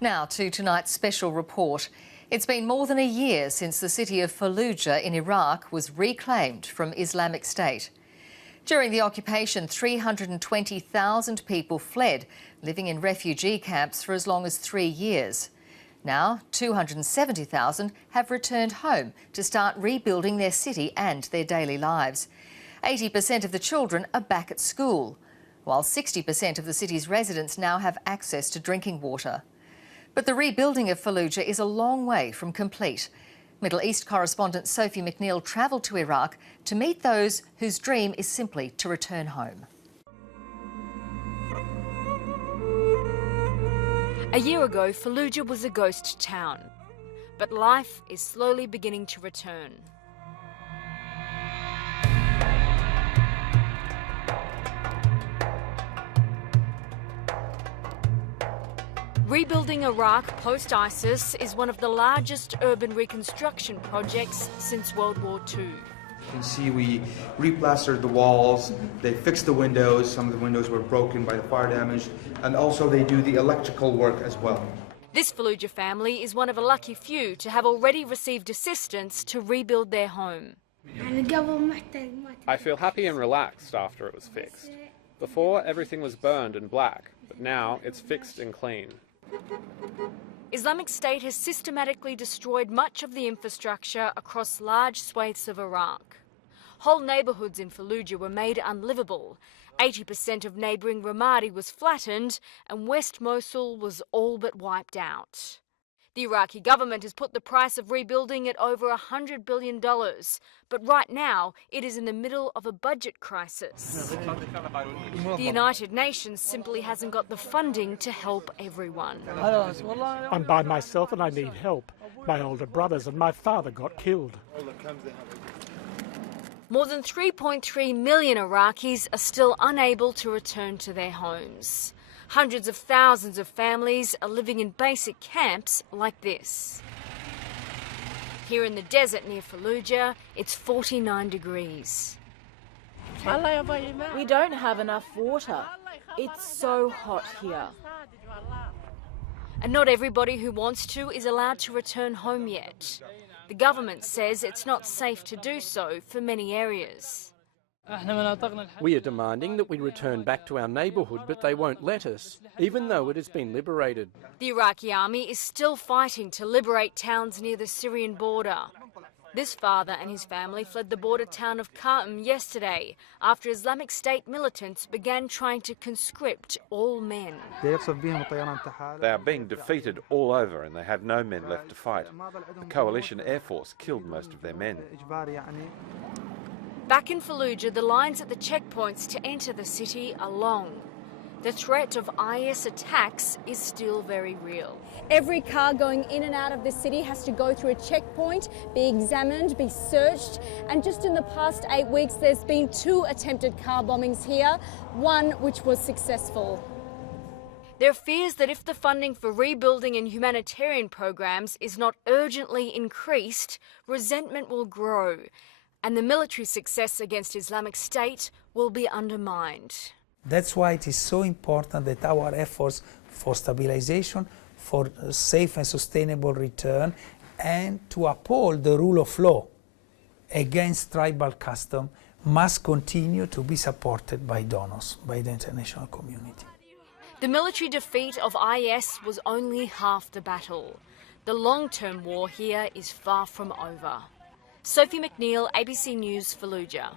Now to tonight's special report. It's been more than a year since the city of Fallujah in Iraq was reclaimed from Islamic State. During the occupation, 320,000 people fled, living in refugee camps for as long as 3 years. Now, 270,000 have returned home to start rebuilding their city and their daily lives. 80% of the children are back at school, while 60% of the city's residents now have access to drinking water. But the rebuilding of Fallujah is a long way from complete. Middle East correspondent Sophie McNeil travelled to Iraq to meet those whose dream is simply to return home. A year ago, Fallujah was a ghost town, but life is slowly beginning to return. Rebuilding Iraq post-ISIS is one of the largest urban reconstruction projects since World War II. You can see we replastered the walls, they fixed the windows, some of the windows were broken by the fire damage, and also they do the electrical work as well. This Fallujah family is one of a lucky few to have already received assistance to rebuild their home. I feel happy and relaxed after it was fixed. Before, everything was burned and black, but now it's fixed and clean. Islamic State has systematically destroyed much of the infrastructure across large swathes of Iraq. Whole neighbourhoods in Fallujah were made unlivable. 80% of neighbouring Ramadi was flattened and West Mosul was all but wiped out. The Iraqi government has put the price of rebuilding at over $100 billion, but right now it is in the middle of a budget crisis. The United Nations simply hasn't got the funding to help everyone. I'm by myself and I need help. My older brothers and my father got killed. More than 3.3 million Iraqis are still unable to return to their homes. Hundreds of thousands of families are living in basic camps like this. Here in the desert near Fallujah, it's 49 degrees. We don't have enough water. It's so hot here. And not everybody who wants to is allowed to return home yet. The government says it's not safe to do so for many areas. We are demanding that we return back to our neighbourhood, but they won't let us, even though it has been liberated. The Iraqi army is still fighting to liberate towns near the Syrian border. This father and his family fled the border town of Qa'im yesterday after Islamic State militants began trying to conscript all men. They are being defeated all over and they have no men left to fight. The coalition air force killed most of their men. Back in Fallujah, the lines at the checkpoints to enter the city are long. The threat of IS attacks is still very real. Every car going in and out of the city has to go through a checkpoint, be examined, be searched. And just in the past 8 weeks, there's been 2 attempted car bombings here, one which was successful. There are fears that if the funding for rebuilding and humanitarian programs is not urgently increased, resentment will grow, and the military success against Islamic State will be undermined. That's why it is so important that our efforts for stabilization, for safe and sustainable return, and to uphold the rule of law against tribal custom must continue to be supported by donors, by the international community. The military defeat of IS was only half the battle. The long-term war here is far from over. Sophie McNeil, ABC News, Fallujah.